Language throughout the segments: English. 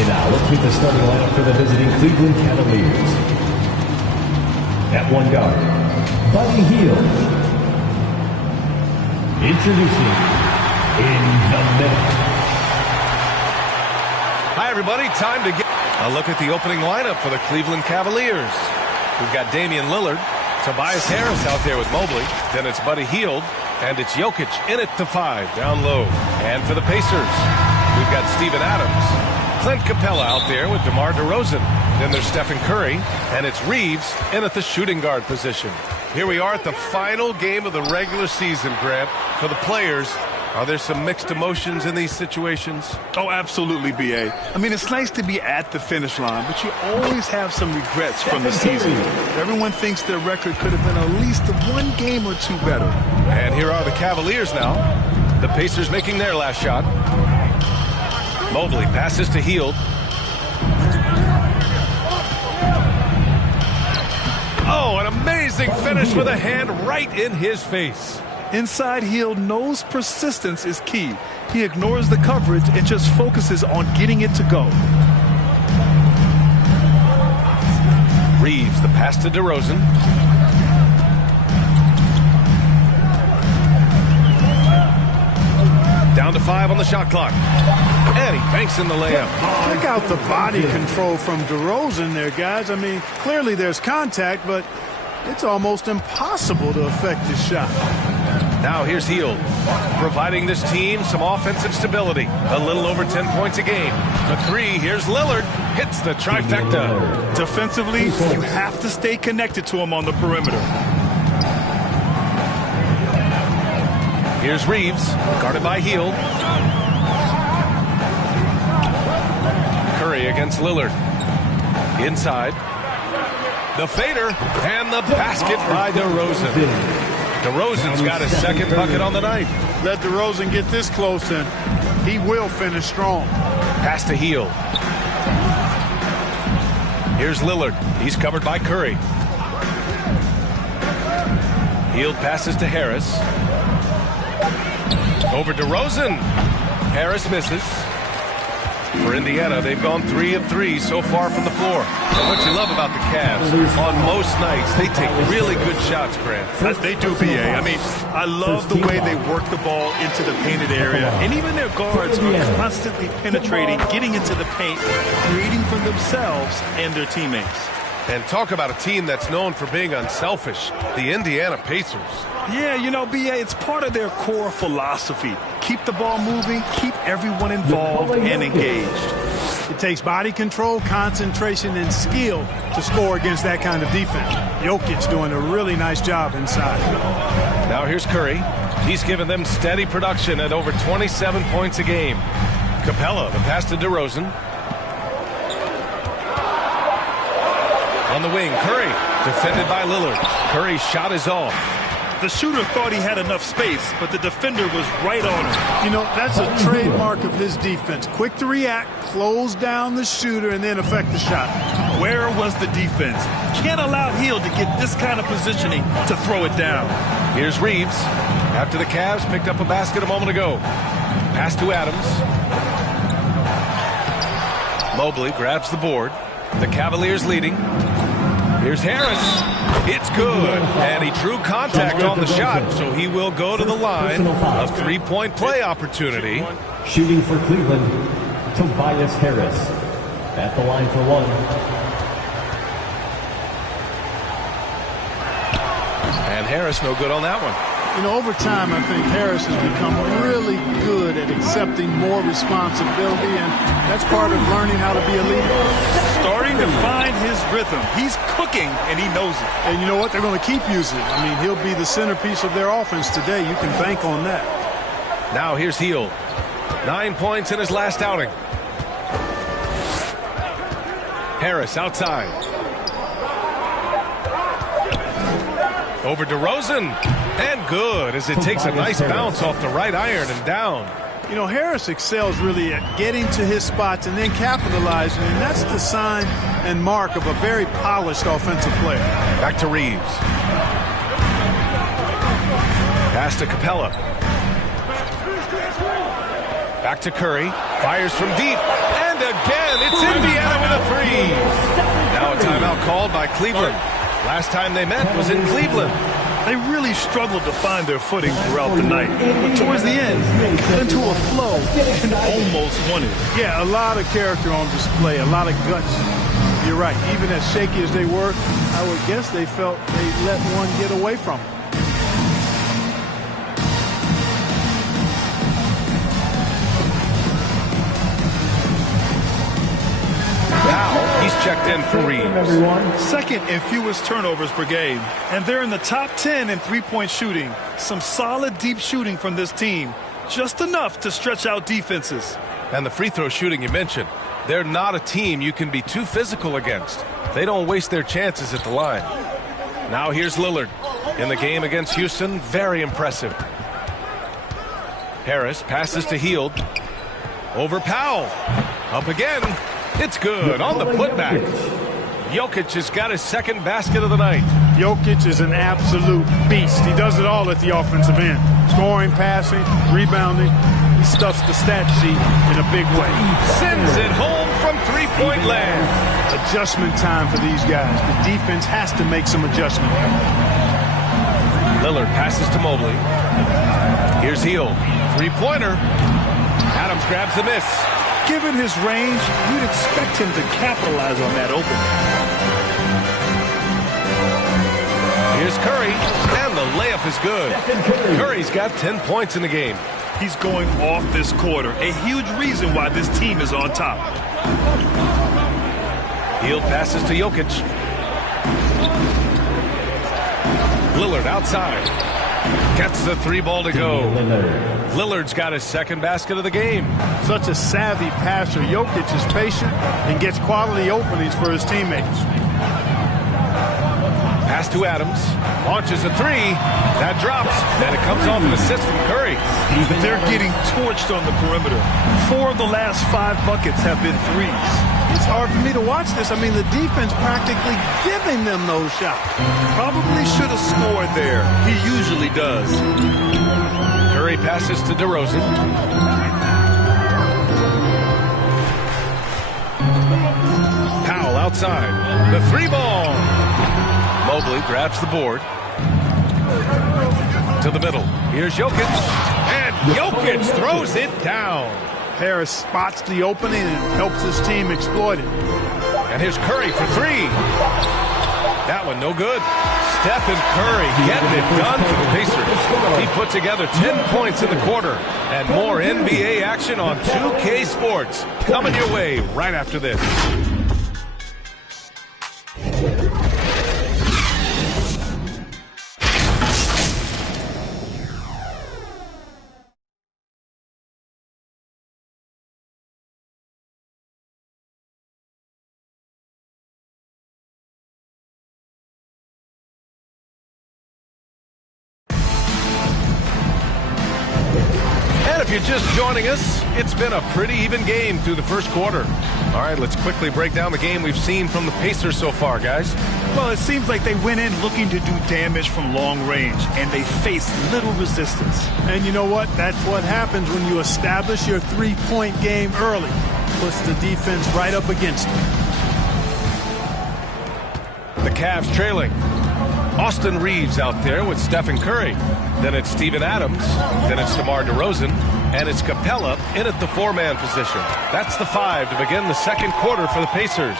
And now let's meet the starting lineup for the visiting Cleveland Cavaliers. At one guard, Buddy Hield. Introducing in the middle. Hi, everybody. Time to get a look at the opening lineup for the Cleveland Cavaliers. We've got Damian Lillard, Tobias Harris out there with Mobley. Then it's Buddy Hield, and it's Jokic in at the 5, down low. And for the Pacers, we've got Steven Adams, Clint Capella out there with DeMar DeRozan. Then there's Stephen Curry, and it's Reeves in at the shooting guard position. Here we are at the final game of the regular season, Grant. For the players, are there some mixed emotions in these situations? Oh, absolutely, B.A. I mean, it's nice to be at the finish line, but you always have some regrets from the season. Everyone thinks their record could have been at least one game or two better. And here are the Cavaliers now. The Pacers making their last shot. Mobley passes to Hield. Oh, an amazing finish with a hand right in his face. Inside Hield knows persistence is key. He ignores the coverage and just focuses on getting it to go. Reeves, the pass to DeRozan. Down to 5 on the shot clock. And he banks in the layup. Check out the body control from DeRozan there, guys. I mean, clearly there's contact, but it's almost impossible to affect his shot. Now here's Hield, providing this team some offensive stability. A little over 10 points a game. The 3, here's Lillard, hits the trifecta. Defensively, you have to stay connected to him on the perimeter. Here's Reeves, guarded by Hield. Curry against Lillard. Inside. The fader, and the basket by DeRozan. DeRozan's got his second bucket on the night. Let DeRozan get this close, and he will finish strong. Pass to Hield. Here's Lillard. He's covered by Curry. Hield passes to Harris. Over DeRozan. Harris misses. For Indiana, they've gone 3 of 3 so far from the floor. And what you love about the Cavs, on most nights, they take really good shots, Grant. They do, B.A. I mean, I love the way they work the ball into the painted area. And even their guards are constantly penetrating, getting into the paint, creating for themselves and their teammates. And talk about a team that's known for being unselfish, the Indiana Pacers. Yeah, you know, B.A., it's part of their core philosophy. Keep the ball moving, keep everyone involved and engaged. It takes body control, concentration, and skill to score against that kind of defense. Jokic doing a really nice job inside. Now here's Curry. He's given them steady production at over 27 points a game. Capella, the pass to DeRozan. On the wing, Curry, defended by Lillard. Curry's shot is off. The shooter thought he had enough space, but the defender was right on him. You know, that's a trademark of his defense. Quick to react, close down the shooter, and then affect the shot. Where was the defense? Can't allow Hield to get this kind of positioning to throw it down. Here's Reeves. After the Cavs picked up a basket a moment ago. Pass to Adams. Mobley grabs the board. The Cavaliers leading. Here's Harris. It's good. And he drew contact on the shot, so he will go to the line. A three-point play opportunity. Shooting for Cleveland, Tobias Harris. At the line for 1. And Harris no good on that one. You know, over time, I think Harris has become really good at accepting more responsibility, and that's part of learning how to be a leader. Starting to find his rhythm. He's cooking, and he knows it. And you know what? They're going to keep using it. I mean, he'll be the centerpiece of their offense today. You can bank on that. Now here's Hield. 9 points in his last outing. Harris outside. Over DeRozan. And good, as it takes a nice bounce off the right iron and down. You know, Harris excels really at getting to his spots and then capitalizing, and that's the sign and mark of a very polished offensive player. Back to Reeves. Pass to Capella. Back to Curry. Fires from deep. And And again, it's Indiana with a three. Now a timeout called by Cleveland. Last time they met was in Cleveland. They really struggled to find their footing throughout the night. But towards the end, got into a flow and almost won it. Yeah, a lot of character on display, a lot of guts. You're right. Even as shaky as they were, I would guess they felt they let one get away from them. Now he's checked in for Reeves. Second in fewest turnovers per game. And they're in the top 10 in three-point shooting. Some solid deep shooting from this team. Just enough to stretch out defenses. And the free throw shooting you mentioned. They're not a team you can be too physical against. They don't waste their chances at the line. Now here's Lillard. In the game against Houston, very impressive. Harris passes to Hield. Over Powell. Up again. It's good on the putback. Jokic has got his second basket of the night. Jokic is an absolute beast. He does it all at the offensive end. Scoring, passing, rebounding. He stuffs the stat sheet in a big way. Sends it home from three-point land. Adjustment time for these guys. The defense has to make some adjustment. Lillard passes to Mobley. Here's Hield. Three-pointer. Adams grabs the miss. Given his range, you'd expect him to capitalize on that opening. Here's Curry, and the layup is good. Curry's got 10 points in the game. He's going off this quarter, a huge reason why this team is on top. Hield passes to Jokic. Lillard outside. Gets the three ball to go. Lillard's got his second basket of the game. Such a savvy passer. Jokic is patient and gets quality openings for his teammates. Pass to Adams. Launches a three. That drops. And it comes off an assist from Curry. They're getting torched on the perimeter. 4 of the last 5 buckets have been threes. It's hard for me to watch this. I mean, the defense practically giving them those shots. Probably should have scored there. He usually does. Curry passes to DeRozan. Powell outside. The three ball. Mobley grabs the board. To the middle. Here's Jokic. And Jokic throws it down. Harris spots the opening and helps his team exploit it. And here's Curry for three. That one no good. Stephen Curry getting it done for the Pacers. He put together 10 points in the quarter. And more NBA action on 2K Sports. Coming your way right after this. And if you're just joining us, it's been a pretty even game through the first quarter. All right, let's quickly break down the game we've seen from the Pacers so far, guys. Well, it seems like they went in looking to do damage from long range, and they faced little resistance. And you know what? That's what happens when you establish your three-point game early. Puts the defense right up against it. The Cavs trailing. Austin Reeves out there with Stephen Curry. Then it's Steven Adams. Then it's DeMar DeRozan. And it's Capella in at the four-man position. That's the 5 to begin the second quarter for the Pacers.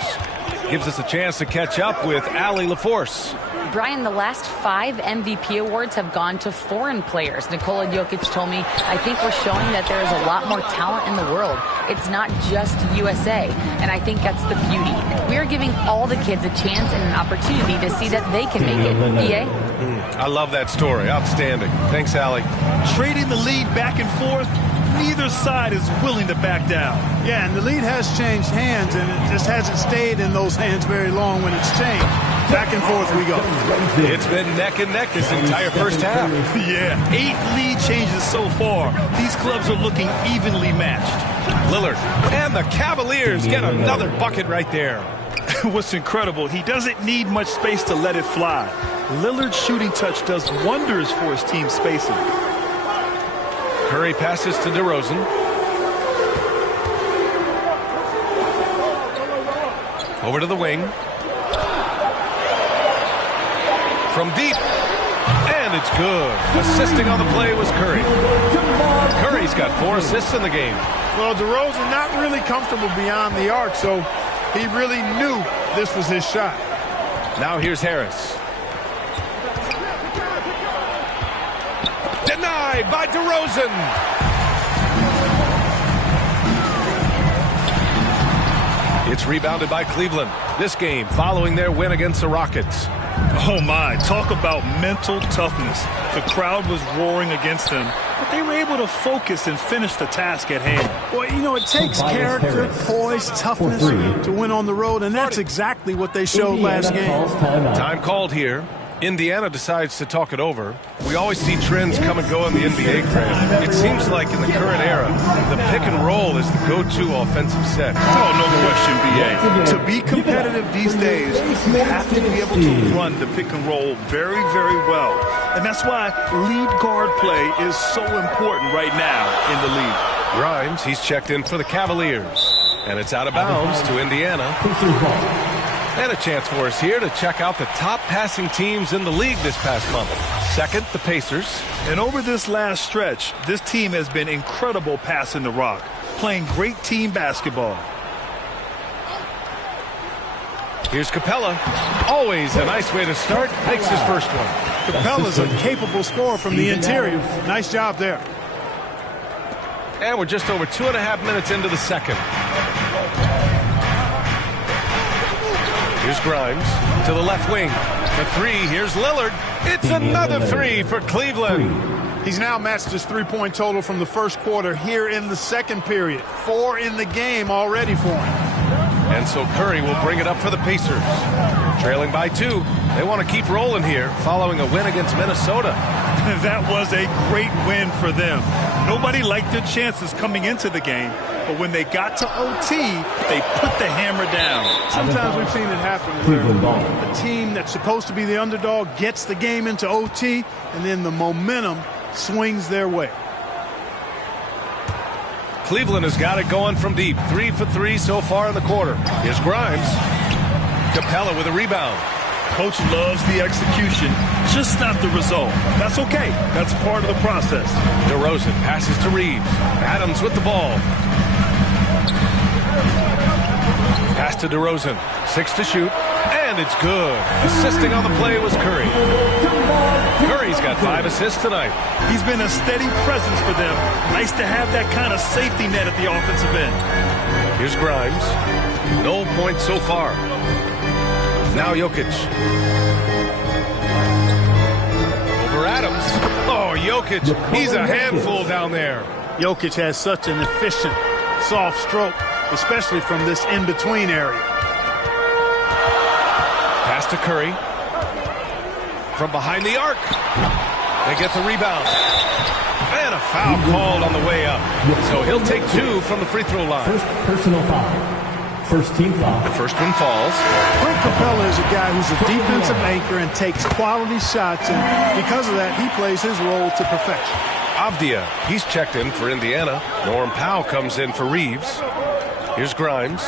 Gives us a chance to catch up with Allie LaForce. Brian, the last 5 MVP awards have gone to foreign players. Nikola Jokic told me, I think we're showing that there is a lot more talent in the world. It's not just USA. And I think that's the beauty. We are giving all the kids a chance and an opportunity to see that they can make it. BA? I love that story. Outstanding. Thanks, Allie. Trading the lead back and forth, neither side is willing to back down. Yeah, and the lead has changed hands, and it just hasn't stayed in those hands very long when it's changed. Back and forth we go. It's been neck and neck this entire first half. Yeah, 8 lead changes so far. These clubs are looking evenly matched. Lillard and the Cavaliers get another bucket right there. What's incredible, he doesn't need much space to let it fly. Lillard's shooting touch does wonders for his team's spacing. Curry passes to DeRozan. Over to the wing. From deep. And it's good. Assisting on the play was Curry. Curry's got 4 assists in the game. Well, DeRozan not really comfortable beyond the arc, so he really knew this was his shot. Now here's Harris. Denied by DeRozan. It's rebounded by Cleveland. This game following their win against the Rockets. Oh, my. Talk about mental toughness. The crowd was roaring against them, but they were able to focus and finish the task at hand. Well, you know, it takes character, poise, toughness to win on the road, and that's exactly what they showed last game. Time called here. Indiana decides to talk it over. We always see trends come and go in the NBA, Craig. It seems like in the current era, the pick and roll is the go-to offensive set. Oh, no question, B.A. To be competitive these days, you have to be able to run the pick and roll very, very well. And that's why lead guard play is so important right now in the league. Grimes, he's checked in for the Cavaliers. And it's out of bounds to Indiana. And a chance for us here to check out the top passing teams in the league this past month. Second, the Pacers. And over this last stretch, this team has been incredible passing the rock, playing great team basketball. Here's Capella. Always a nice way to start. Makes his first one. Capella's a capable scorer from the interior. Nice job there. And we're just over 2.5 minutes into the second. Here's Grimes to the left wing. The 3, here's Lillard. It's another 3 for Cleveland. He's now matched his three-point total from the first quarter here in the second period. 4 in the game already for him. And so Curry will bring it up for the Pacers. Trailing by 2. They want to keep rolling here following a win against Minnesota. That was a great win for them. Nobody liked their chances coming into the game, but when they got to OT, they put the hammer down. Sometimes we've seen it happen where a team that's supposed to be the underdog gets the game into OT, and then the momentum swings their way. Cleveland has got it going from deep. 3 for 3 so far in the quarter. Here's Grimes. Capella with a rebound. Coach loves the execution, just not the result. That's okay. That's part of the process. DeRozan passes to Reeves. Adams with the ball. Pass to DeRozan. 6 to shoot. And it's good. Assisting on the play was Curry. Curry's got 5 assists tonight. He's been a steady presence for them. Nice to have that kind of safety net at the offensive end. Here's Grimes. No points so far. Now Jokic. Over Adams. Oh, Jokic. He's a handful down there. Jokic has such an efficient, soft stroke, especially from this in-between area. Pass to Curry. From behind the arc. They get the rebound. And a foul called on the way up. So he'll take 2 from the free throw line. First personal foul. First team foul. The first one falls. Clint Capella is a guy who's a defensive anchor and takes quality shots, and because of that, he plays his role to perfection. Avdia, he's checked in for Indiana. Norm Powell comes in for Reeves. Here's Grimes.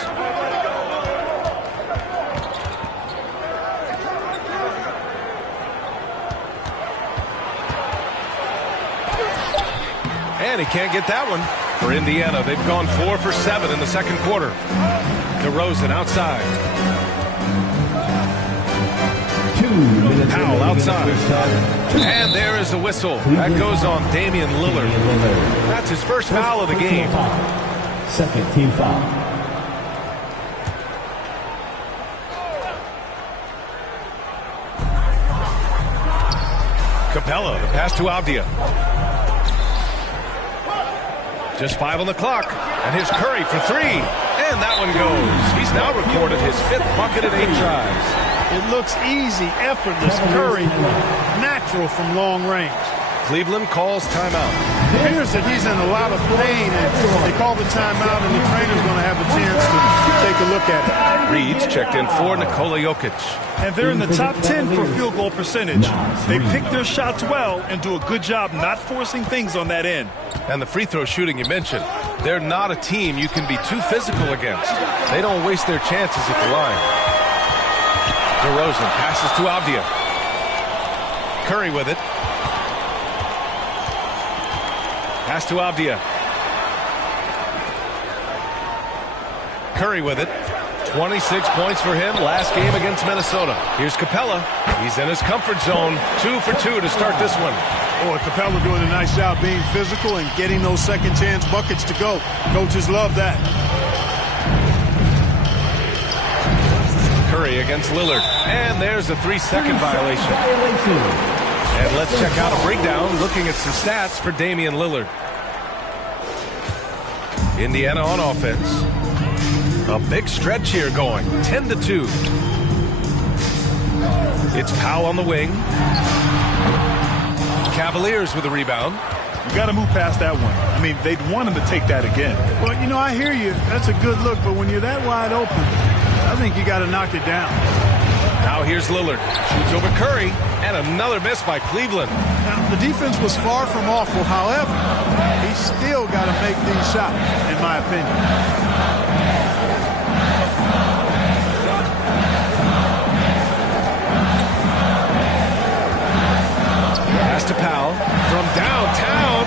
And he can't get that one. For Indiana, they've gone 4 for 7 in the second quarter. DeRozan outside. 2 minutes. Powell outside. And there is the whistle. That goes on Damian Lillard. That's his first foul of the game. Second team foul. Capella, the pass to Avdia. Just 5 on the clock. And here's Curry for 3. And that one goes. He's now recorded his 5th bucket in 8 tries. It looks easy, effortless. Curry, natural from long range. Cleveland calls timeout. It appears that he's in a lot of pain, and they call the timeout, and the trainer's going to have a chance to take a look at it. Reed's checked in for Nikola Jokic. And they're in the top 10 for field goal percentage. They pick their shots well and do a good job not forcing things on that end. And the free throw shooting you mentioned, they're not a team you can be too physical against. They don't waste their chances at the line. DeRozan passes to Avdia. Curry with it. Pass to Avdia. Curry with it. 26 points for him last game against Minnesota. Here's Capella. He's in his comfort zone. 2 for 2 to start this one. Boy, Capella doing a nice job being physical and getting those second chance buckets to go. Coaches love that. Curry against Lillard. And there's a 3-second violation. And let's check out a breakdown looking at some stats for Damian Lillard. Indiana on offense. A big stretch here going. 10-2. It's Powell on the wing. Cavaliers with a rebound. You got to move past that one. I mean, they'd want him to take that again. Well, you know, I hear you. That's a good look, but when you're that wide open, I think you got to knock it down. Now here's Lillard. Shoots over Curry. And another miss by Cleveland. Now, the defense was far from awful. However, he's still got to make these shots, in my opinion. Pass to Powell from downtown.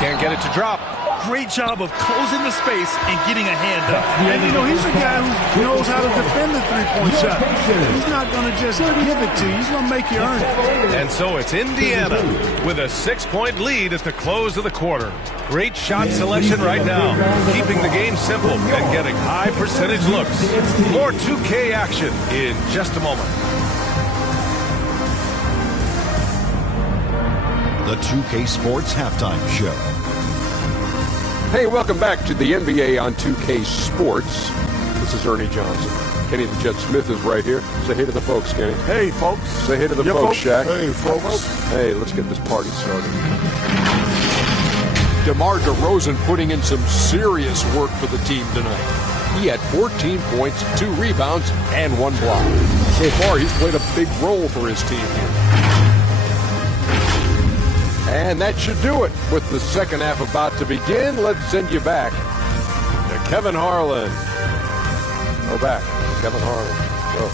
Can't get it to drop. Great job of closing the space and getting a hand up. And, you know, he's a guy who knows how to defend the three-point shot. He's not going to just give it to you. He's going to make you earn it. And so it's Indiana with a 6-point lead at the close of the quarter. Great shot selection right now, keeping the game simple and getting high percentage looks. More 2K action in just a moment. The 2K Sports Halftime Show. Hey, welcome back to the NBA on 2K Sports. This is Ernie Johnson. Kenny the Jet Smith is right here. Say hey to the folks, Kenny. Hey, folks. Say hey to the folks, Shaq. Hey, folks. Hey, let's get this party started. DeMar DeRozan putting in some serious work for the team tonight. He had 14 points, 2 rebounds, and 1 block. So far, he's played a big role for his team here. And that should do it. With the second half about to begin, let's send you back to Kevin Harlan. Go back. Kevin Harlan. Go.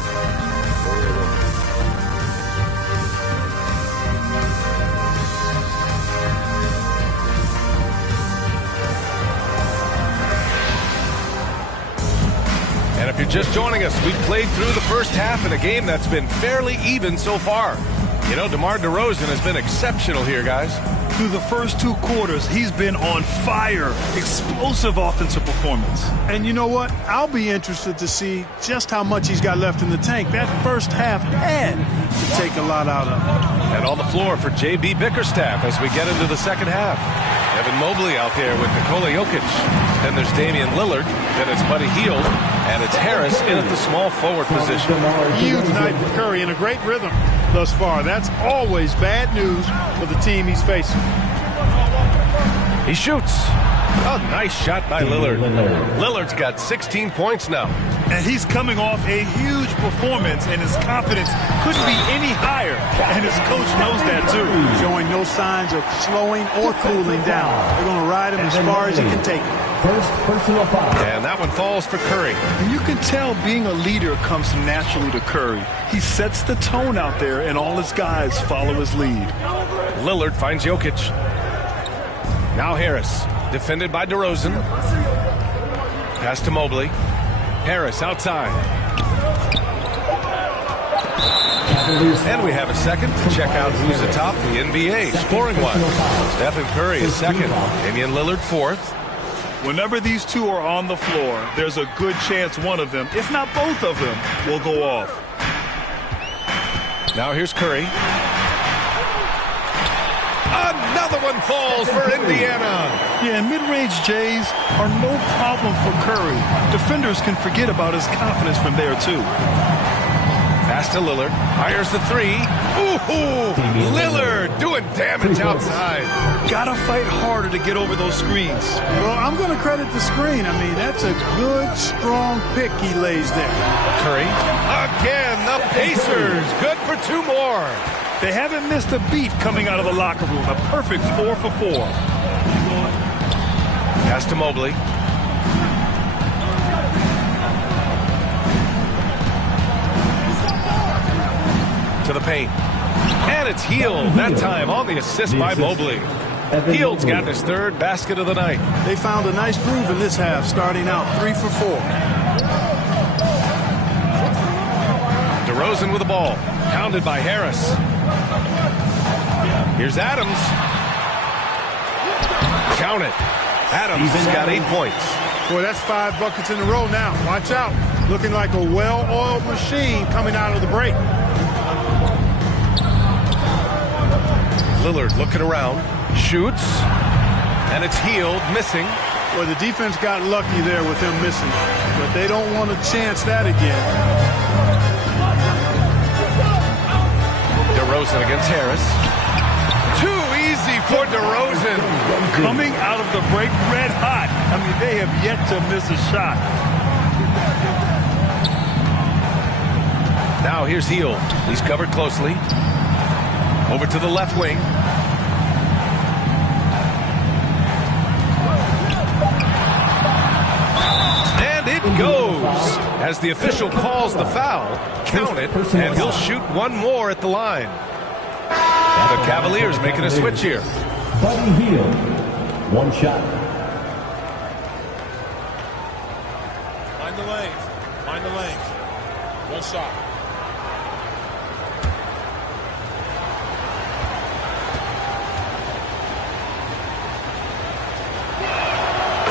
And if you're just joining us, we've played through the first half in a game that's been fairly even so far. You know, DeMar DeRozan has been exceptional here, guys. Through the first 2 quarters, he's been on fire. Explosive offensive performance. And you know what? I'll be interested to see just how much he's got left in the tank. That first half had to take a lot out of him. And on the floor for JB Bickerstaff as we get into the second half. Evan Mobley out there with Nikola Jokic. Then there's Damian Lillard. Then it's Buddy Hield. And it's Harris in at the small forward position. Huge night for Curry in a great rhythm thus far. That's always bad news for the team he's facing. He shoots. A nice shot by Lillard. Lillard's got 16 points now. And he's coming off a huge performance, and his confidence couldn't be any higher. And his coach knows that, too. Showing no signs of slowing or cooling down. They're going to ride him as far as he can take him. First personal foul. And that one falls for Curry. And you can tell being a leader comes naturally to Curry. He sets the tone out there, and all his guys follow his lead. Lillard finds Jokic. Now Harris, defended by DeRozan. Pass to Mobley. Harris outside. And we have a second to check out who's atop the NBA scoring-wise. Stephen Curry is second. Damian Lillard fourth. Whenever these two are on the floor, there's a good chance one of them, if not both of them, will go off. Now here's Curry. Another one falls for Indiana. Yeah, and mid-range Jays are no problem for Curry. Defenders can forget about his confidence from there, too. Pass to Lillard. Fires the three. Ooh, Lillard doing damage outside. Gotta fight harder to get over those screens. Well, I'm going to credit the screen. I mean, that's a good, strong pick he lays there. Curry. Again, the Pacers. Good for 2 more. They haven't missed a beat coming out of the locker room. A perfect 4 for 4. Pass to Mobley. To the paint. And it's Hield that time on the assist by Mobley. Hield's got his 3rd basket of the night. They found a nice groove in this half, starting out 3 for 4. DeRozan with the ball. Pounded by Harris. Here's Adams. Count it. Adams has got 8 points. Boy, that's 5 buckets in a row now. Watch out. Looking like a well-oiled machine coming out of the break. Lillard looking around. Shoots. And it's Hield missing. Well, the defense got lucky there with him missing. But they don't want to chance that again. DeRozan against Harris. Too easy for DeRozan. Coming out of the break red hot. I mean, they have yet to miss a shot. Now here's Hield. He's covered closely. Over to the left wing. And it goes. As the official calls the foul, count it, and he'll shoot 1 more at the line. The Cavaliers making a switch here. Buddy Hield, 1 shot. Mind the lane. Mind the lane. 1 shot.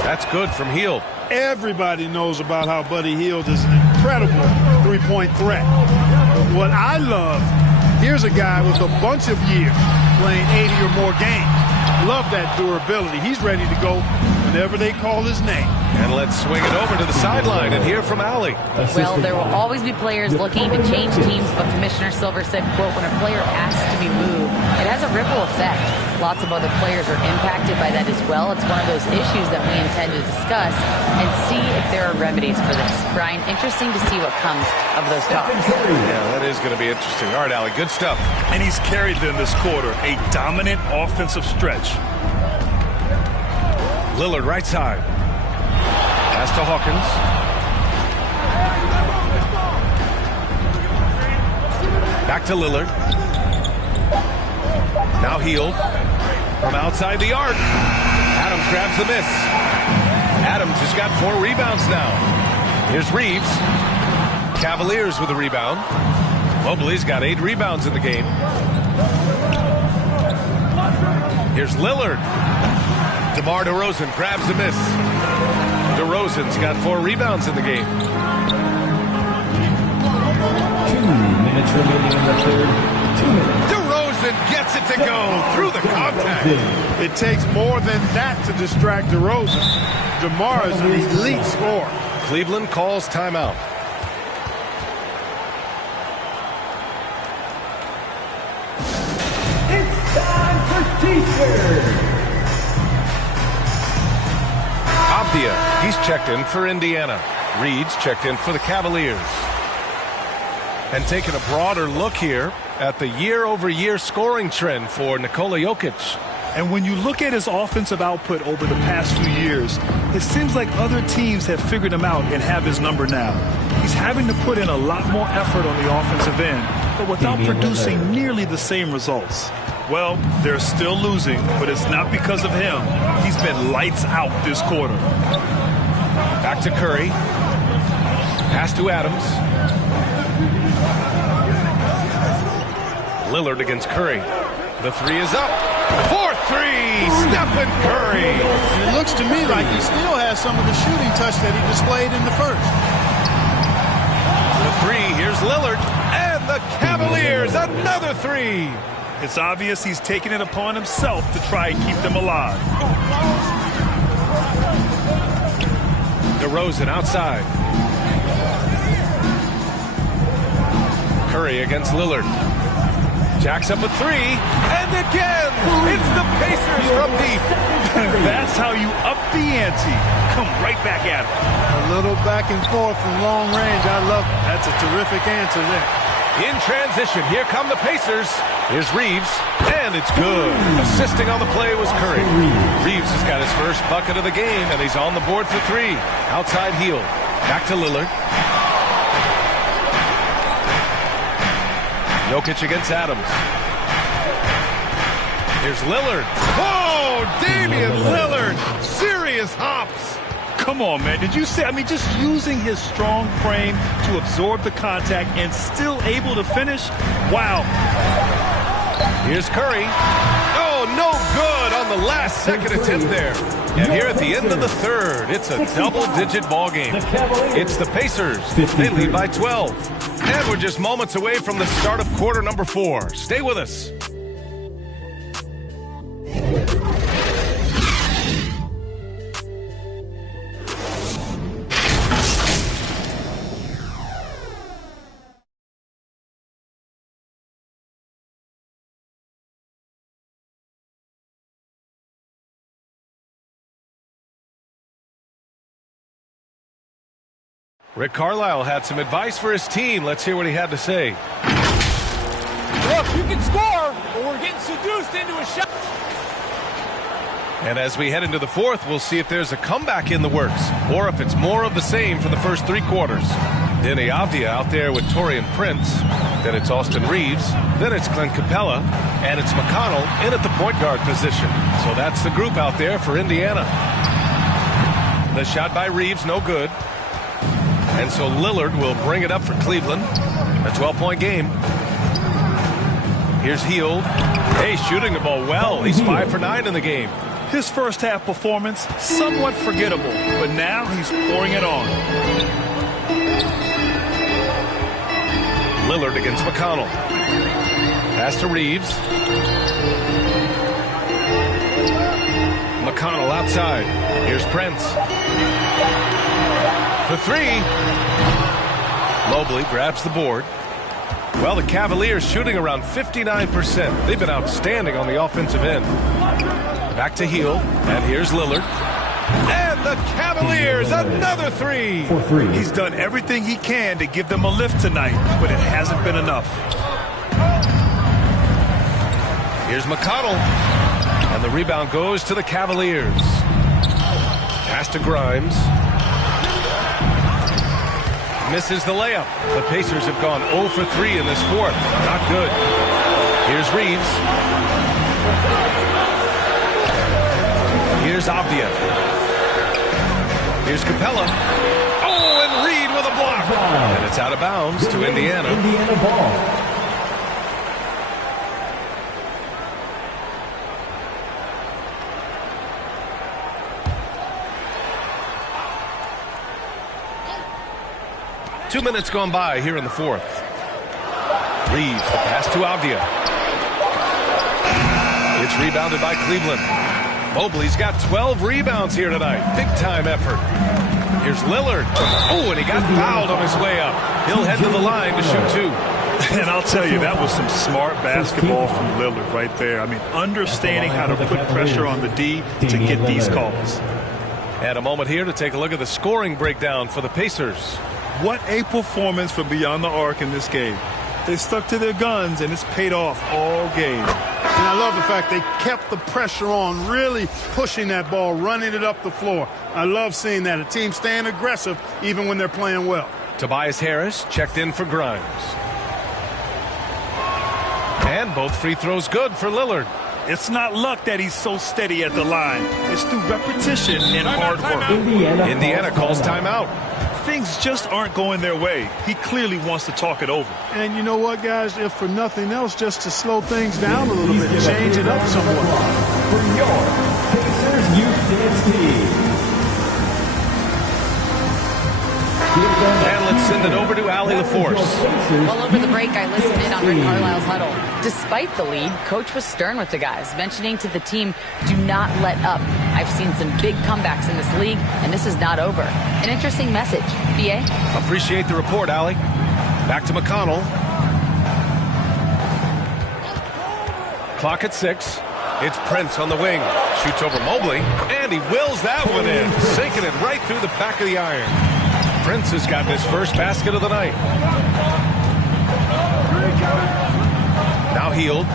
That's good from Hield. Everybody knows about how Buddy Hield is an incredible three-point threat. But what I love, here's a guy with a bunch of years playing 80 or more games. Love that durability. He's ready to go whenever they call his name. And let's swing it over to the sideline and hear from Allie. Well, there will always be players looking to change teams, but Commissioner Silver said, quote, when a player asks to be moved, it has a ripple effect. Lots of other players are impacted by that as well. It's one of those issues that we intend to discuss and see if there are remedies for this. Brian, interesting to see what comes of those talks. Yeah, that is going to be interesting. All right, Allie, good stuff. And he's carried them this quarter. A dominant offensive stretch. Lillard right side. Pass to Hawkins. Back to Lillard. Now Hield. From outside the arc. Adams grabs the miss. Adams has got 4 rebounds now. Here's Reeves. Cavaliers with a rebound. Mobley's got 8 rebounds in the game. Here's Lillard. DeMar DeRozan grabs the miss. DeRozan's got 4 rebounds in the game. 2 minutes remaining in the third. 2 minutes. DeRozan gets it to go through the contact. It takes more than that to distract DeRozan. DeMar is an elite scorer. Cleveland calls timeout. It's time for teachers. Abdia, he's checked in for Indiana. Reed's checked in for the Cavaliers. And taking a broader look here at the year-over-year scoring trend for Nikola Jokic. And when you look at his offensive output over the past few years, it seems like other teams have figured him out and have his number now. He's having to put in a lot more effort on the offensive end, but without producing nearly the same results. Well, they're still losing, but it's not because of him. He's been lights out this quarter. Back to Curry. Pass to Adams. Lillard against Curry. The 3 is up. 4-3, Stephen Curry. And it looks to me like he still has some of the shooting touch that he displayed in the first. The 3, here's Lillard. And the Cavaliers, another 3. It's obvious he's taking it upon himself to try and keep them alive. DeRozan outside. Curry against Lillard. Jacks up a three, and again, it's the Pacers from deep. That's how you up the ante. Come right back at it. A little back and forth from long range. I love it. That's a terrific answer there. In transition, here come the Pacers. Here's Reeves, and it's good. Assisting on the play was Curry. Reeves has got his first bucket of the game, and he's on the board for three. Outside heel. Back to Lillard. Jokic against Adams. Here's Lillard. Whoa, Damian Lillard. Serious hops. Come on, man. Did you see? I mean, just using his strong frame to absorb the contact and still able to finish. Wow. Here's Curry. Oh, no good on the last second attempt there. And here at the end of the third, it's a double-digit ball game. It's the Pacers. They lead by 12. And we're just moments away from the start of quarter number 4. Stay with us. Rick Carlisle had some advice for his team. Let's hear what he had to say. Look, you can score, but we're getting seduced into a shot. And as we head into the fourth, we'll see if there's a comeback in the works or if it's more of the same for the first 3 quarters. Denny Avdia out there with Taurean Prince. Then it's Austin Reeves. Then it's Clint Capella. And it's McConnell in at the point guard position. So that's the group out there for Indiana. The shot by Reeves, no good. And so Lillard will bring it up for Cleveland. A 12-point game. Here's Hield. Hey, shooting the ball well. He's 5 for 9 in the game. His first half performance, somewhat forgettable, but now he's pouring it on. Lillard against McConnell. Pass to Reeves. McConnell outside. Here's Prince. For 3. Mobley grabs the board. Well, the Cavaliers shooting around 59%. They've been outstanding on the offensive end. Back to Hield, and here's Lillard. And the Cavaliers, another 3. For 3. He's done everything he can to give them a lift tonight, but it hasn't been enough. Here's McConnell. And the rebound goes to the Cavaliers. Pass to Grimes. Misses the layup. The Pacers have gone 0 for 3 in this fourth. Not good. Here's Reeves. Here's Avdia. Here's Capella. Oh, and Reed with a block. And it's out of bounds to Indiana. Indiana ball. Two minutes gone by here in the fourth. Reeves, the pass to Avdia. It's rebounded by Cleveland. Mobley's got 12 rebounds here tonight. Big time effort. Here's Lillard. Oh, and he got fouled on his way up. He'll head to the line to shoot 2. And I'll tell you, that was some smart basketball from Lillard right there. I mean, understanding how to put pressure on the D to get these calls. And a moment here to take a look at the scoring breakdown for the Pacers. What a performance for Beyond the Arc in this game. They stuck to their guns, and it's paid off all game. And I love the fact they kept the pressure on, really pushing that ball, running it up the floor. I love seeing that. A team staying aggressive even when they're playing well. Tobias Harris checked in for Grimes. And both free throws good for Lillard. It's not luck that he's so steady at the line. It's through repetition and hard work. Indiana calls timeout. Things just aren't going their way. He clearly wants to talk it over. And you know what, guys? If for nothing else, just to slow things down a little bit, change it up somewhat. For your Pacers Youth Dance Team. And let's send it over to Allie LaForce. Well, over the break, I listened in on Rick Carlisle's huddle. Despite the lead, Coach was stern with the guys, mentioning to the team, do not let up. I've seen some big comebacks in this league, and this is not over. An interesting message. BA? Appreciate the report, Allie. Back to McConnell. clock at 6. It's Prince on the wing. Shoots over Mobley, and he wills that one in, sinking it right through the back of the iron. Prince has gotten his first basket of the night. Now Hield.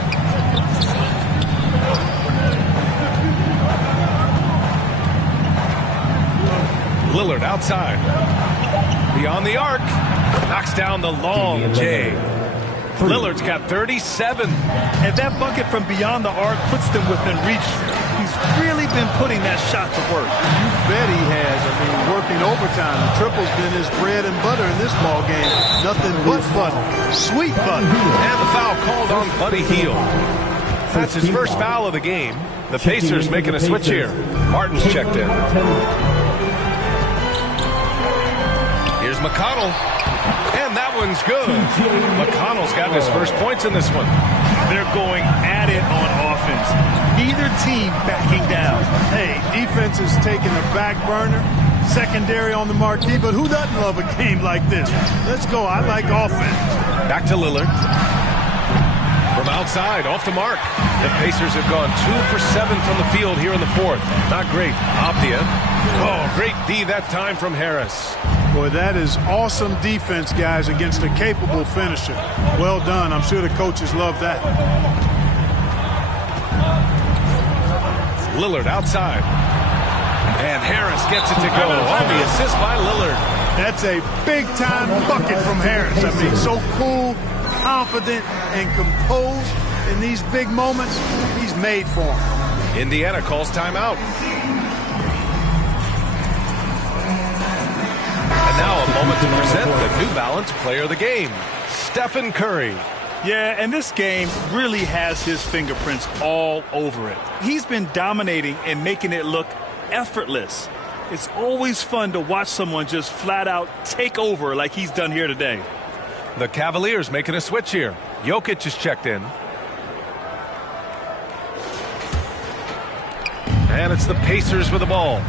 Lillard outside. Beyond the arc. Knocks down the long J. Lillard's got 37. And that bucket from beyond the arc puts them within reach. He's really been putting that shot to work. You bet he has. I mean, working overtime. The triple's been his bread and butter in this ball game. Nothing but butter. Sweet butter. And the foul called on Buddy Hield. That's his first foul of the game. The Pacers making a switch here. Martin's checked in. Here's McConnell. And that one's good. McConnell's got his first points in this one. They're going at it on offense. Neither team backing down. Hey, defense is taking a back burner. Secondary on the marquee, but who doesn't love a game like this? Let's go. I like offense. Back to Lillard. From outside, off the mark. The Pacers have gone 2 for 7 from the field here in the fourth. Not great. Aptia. Oh, great D that time from Harris. Boy, that is awesome defense, guys, against a capable finisher. Well done. I'm sure the coaches love that. Lillard outside. And Harris gets it to go on the assist by Lillard. That's a big-time bucket from Harris. I mean, so cool, confident, and composed in these big moments. He's made for them. Indiana calls timeout. And now a moment to present the New Balance Player of the Game, Stephen Curry. Yeah, and this game really has his fingerprints all over it. He's been dominating and making it look effortless. It's always fun to watch someone just flat out take over like he's done here today. The Cavaliers making a switch here. Jokic is checked in. And it's the Pacers with the ball.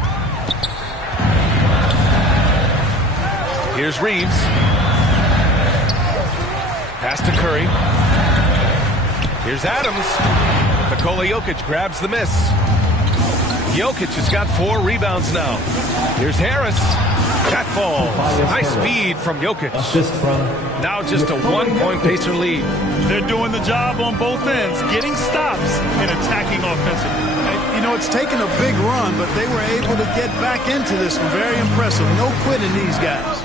Here's Reeves. Pass to Curry. Here's Adams. Nikola Jokic grabs the miss. Jokic has got 4 rebounds now. Here's Harris. That falls. Nice feed from Jokic. Now just a 1-point Pacer lead. They're doing the job on both ends, getting stops and attacking offensively. You know, it's taken a big run, but they were able to get back into this one. Very impressive. No quitting these guys.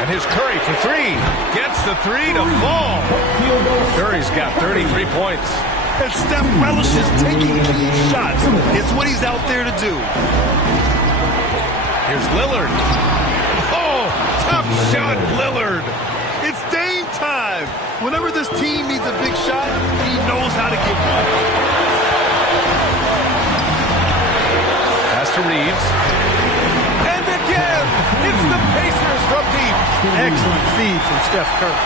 And here's Curry for 3. Gets the 3 to fall. Curry's got 33 points. And Steph relishes taking key shots. It's what he's out there to do. Here's Lillard. Oh, tough shot, Lillard. It's Dame time. Whenever this team needs a big shot, he knows how to get one. Pass to Reeves. And again, it's the Pacers from deep. Excellent feed from Steph Curry.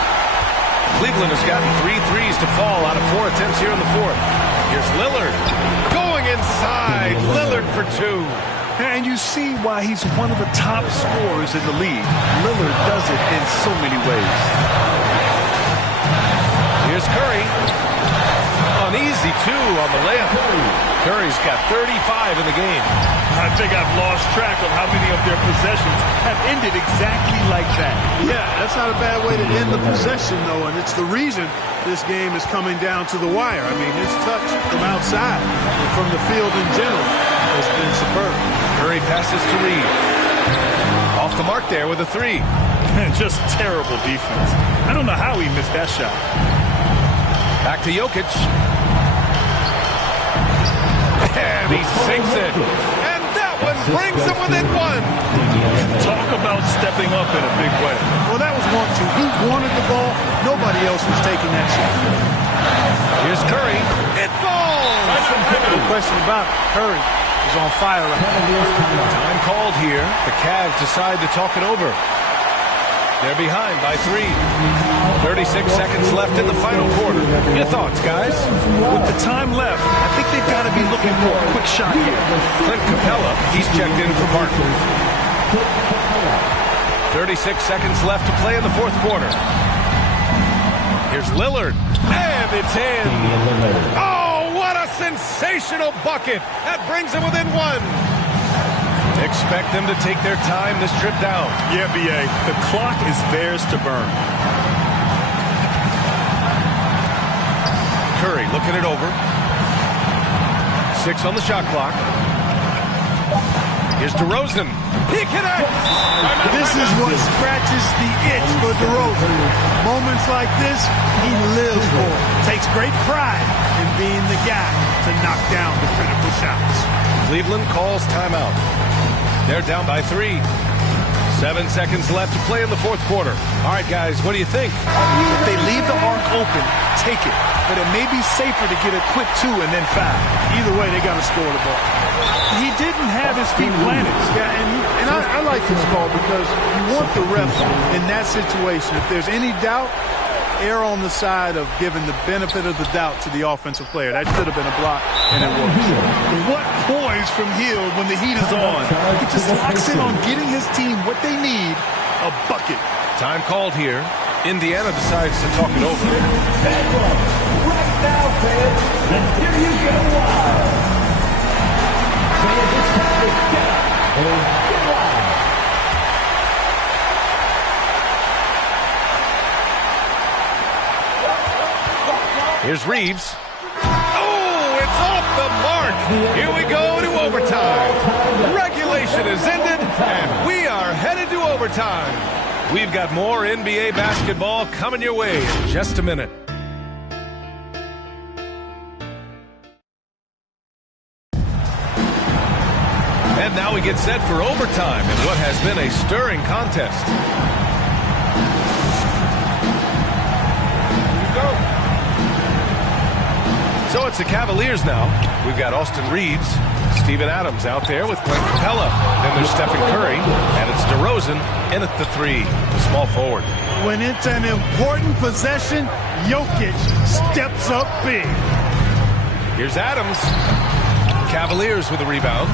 Cleveland has gotten 3 threes to fall out of 4 attempts here in the fourth. Here's Lillard. Going inside. Lillard for 2. And you see why he's one of the top scorers in the league. Lillard does it in so many ways. Here's Curry. An easy 2 on the layup. Curry's got 35 in the game. I think I've lost track of how many of their possessions have ended exactly like that. Yeah, that's not a bad way to end the possession, though, and it's the reason this game is coming down to the wire. I mean, his touch from outside and from the field in general has been superb. Curry passes to Reed. Off the mark there with a 3. Just terrible defense. I don't know how he missed that shot. Back to Jokic. And he sinks it. And that one brings him within 1. Talk about stepping up in a big way. Well, that was 1-2. He wanted the ball. Nobody else was taking that shot. Here's Curry. It falls. No question about it. Curry is on fire right now. Time called here. The Cavs decide to talk it over. They're behind by 3. 36 seconds left in the final quarter. Your thoughts, guys? With the time left, I think they've got to be looking for a quick shot here. Clint Capella, he's checked in for Martin. 36 seconds left to play in the fourth quarter. Here's Lillard. And it's in. Oh, sensational bucket. That brings them within one. Expect them to take their time this trip down. Yeah, B.A. The clock is theirs to burn. Curry looking it over. 6 on the shot clock. Here's DeRozan. He connects. This is what scratches the itch for DeRozan. Moments like this, he lives for it. Takes great pride in being the guy to knock down the critical shots. Cleveland calls timeout. They're down by 3. 7 seconds left to play in the fourth quarter. All right, guys, what do you think? If they leave the arc open, take it. But it may be safer to get a quick 2 and then foul. Either way, they got to score the ball. He didn't have his feet planted. Yeah, and I like this call because you want the ref in that situation. If there's any doubt, err on the side of giving the benefit of the doubt to the offensive player. That should have been a block, and it was. What poise from Hill when the heat is on. He just locks in on getting his team what they need, a bucket. Time called here. Indiana decides to talk it over. Right now, fans, let's hear you go wild. Fans, it's time to get up and get wild. Here's Reeves. Oh, it's off the mark. Here we go to overtime. Regulation is ended, and we are headed to overtime. We've got more NBA basketball coming your way in just a minute. And now we get set for overtime in what has been a stirring contest. Here we go. So it's the Cavaliers now. We've got Austin Reeves, Steven Adams out there with Clint Capella. Then there's Stephen Curry, and it's DeRozan in at the 3, the small forward. When it's an important possession, Jokic steps up big. Here's Adams. Cavaliers with a rebound.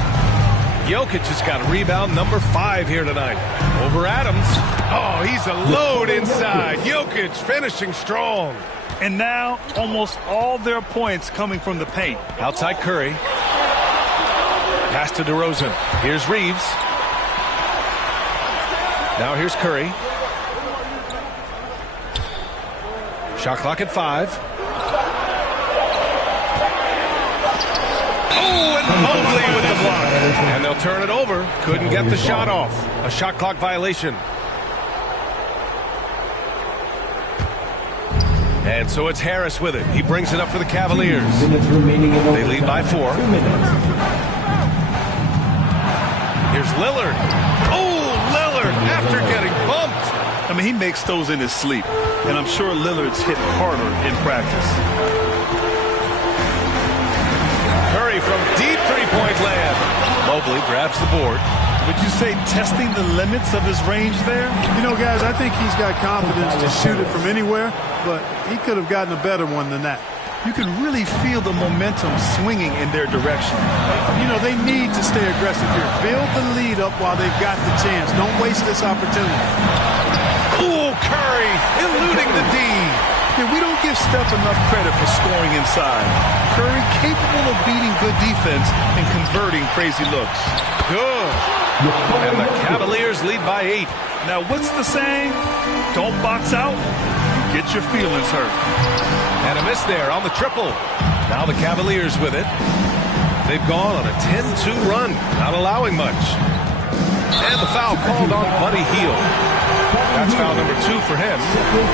Jokic has got rebound number 5 here tonight. Over Adams. Oh, he's a load inside. Jokic finishing strong. And now almost all their points coming from the paint. Outside Curry. Pass to DeRozan. Here's Reeves. Now here's Curry. Shot clock at 5. Oh, and Mobley with the block. And they'll turn it over. Couldn't get the shot off. A shot clock violation. And so it's Harris with it. He brings it up for the Cavaliers. They lead by 4. Here's Lillard. Oh, Lillard after getting bumped. I mean, he makes those in his sleep. And I'm sure Lillard's hit harder in practice. Curry from deep three-point land. Mobley grabs the board. Would you say testing the limits of his range there? You know, guys, I think he's got confidence to shoot it from anywhere, but he could have gotten a better one than that. You can really feel the momentum swinging in their direction. You know, they need to stay aggressive here. Build the lead up while they've got the chance. Don't waste this opportunity. Ooh, Curry eluding the D. Yeah, we don't give Steph enough credit for scoring inside. Curry capable of beating good defense and converting crazy looks. Good. And the Cavaliers lead by 8. Now, what's the saying? Don't box out, you get your feelings hurt. And a miss there on the triple. Now the Cavaliers with it. They've gone on a 10-2 run, not allowing much. And the foul called on Buddy Hield. That's foul number 2 for him.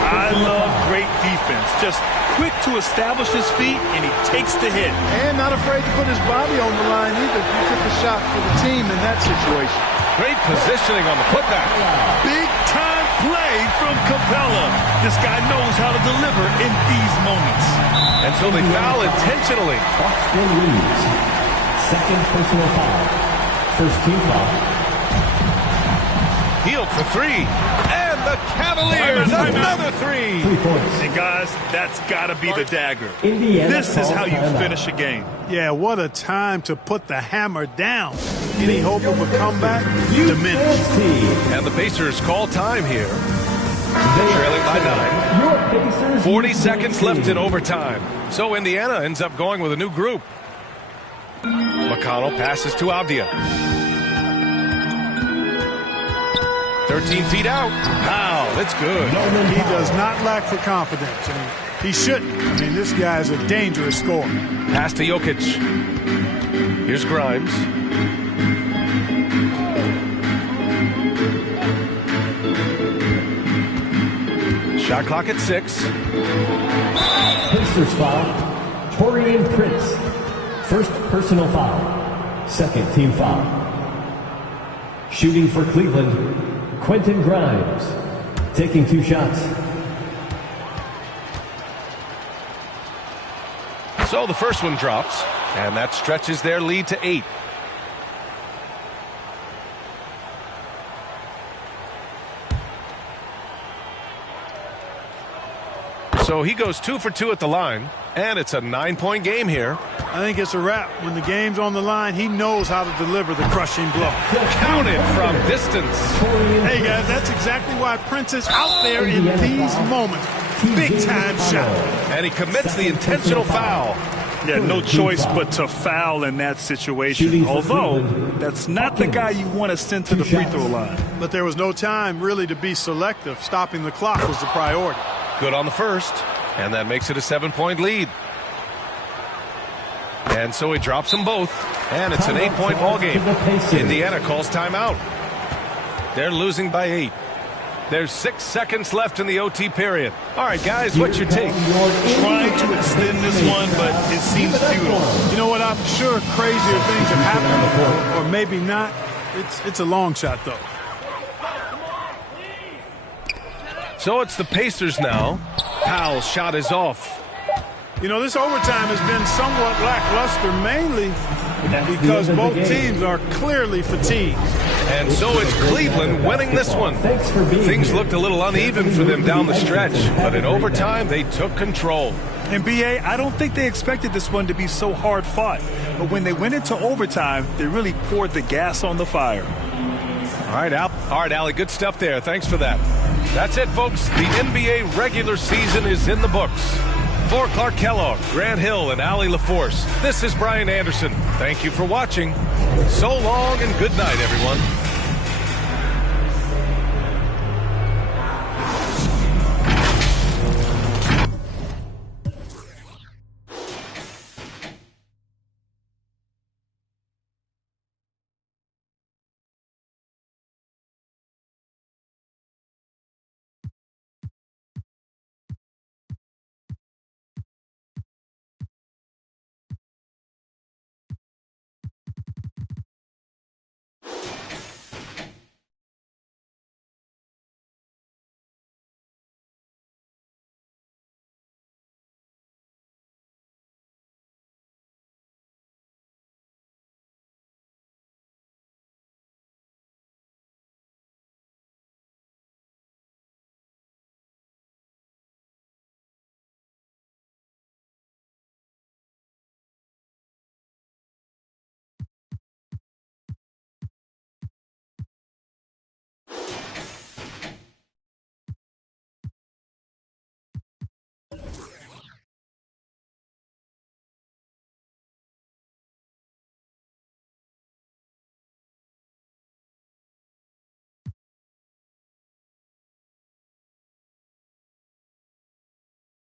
I love great defense. Just quick to establish his feet, and he takes the hit. And not afraid to put his body on the line either. He took a shot for the team in that situation. Great positioning on the putback. Big-time play from Capella. This guy knows how to deliver in these moments. And so they foul intentionally. Austin Reeves. Second personal foul. First team foul. Hield for 3. And the Cavaliers, another 3. 3 points. And guys, that's got to be the dagger. Indiana This is how you timeout. finish a game. Yeah, what a time to put the hammer down. Any hope of a comeback? Diminished. And the Pacers call time here. Trailing by 9. 40 seconds left in overtime. So Indiana ends up going with a new group. McConnell passes to Avdia. 13 feet out. Wow, that's good. He does not lack for confidence, and he shouldn't. I mean, this guy is a dangerous scorer. Pass to Jokic. Here's Grimes. Shot clock at 6. Pacers foul. Torian Prince. First personal foul. Second team foul. Shooting for Cleveland, Quentin Grimes. Taking 2 shots. So the first one drops, and that stretches their lead to 8. So he goes 2 for 2 at the line, and it's a 9-point game here. I think it's a wrap. When the game's on the line, he knows how to deliver the crushing blow. Counted from distance. Hey, guys, that's exactly why Prince is out there in these moments. Big-time shot. And he commits the intentional foul. Yeah, no choice but to foul in that situation. Although, that's not the guy you want to send to the free throw line. But there was no time really to be selective. Stopping the clock was the priority. Good on the first, and that makes it a 7-point lead. And so he drops them both, and it's an 8-point ball game. Indiana calls timeout. They're losing by 8. There's 6 seconds left in the OT period. All right, guys, what's your take? Trying to extend this one, but it seems futile. You know what? I'm sure crazier things have happened, or maybe not. It's a long shot, though. So it's the Pacers now. Powell's shot is off. You know, this overtime has been somewhat lackluster, mainly because both teams are clearly fatigued. And so it's Cleveland winning this one. Things looked a little uneven for them down the stretch, but in overtime, they took control. And B.A., I don't think they expected this one to be so hard-fought. But when they went into overtime, they really poured the gas on the fire. All right, Allie, good stuff there. Thanks for that. That's it, folks. The NBA regular season is in the books. For Clark Kellogg, Grant Hill, and Allie LaForce, this is Brian Anderson. Thank you for watching. So long and good night, everyone.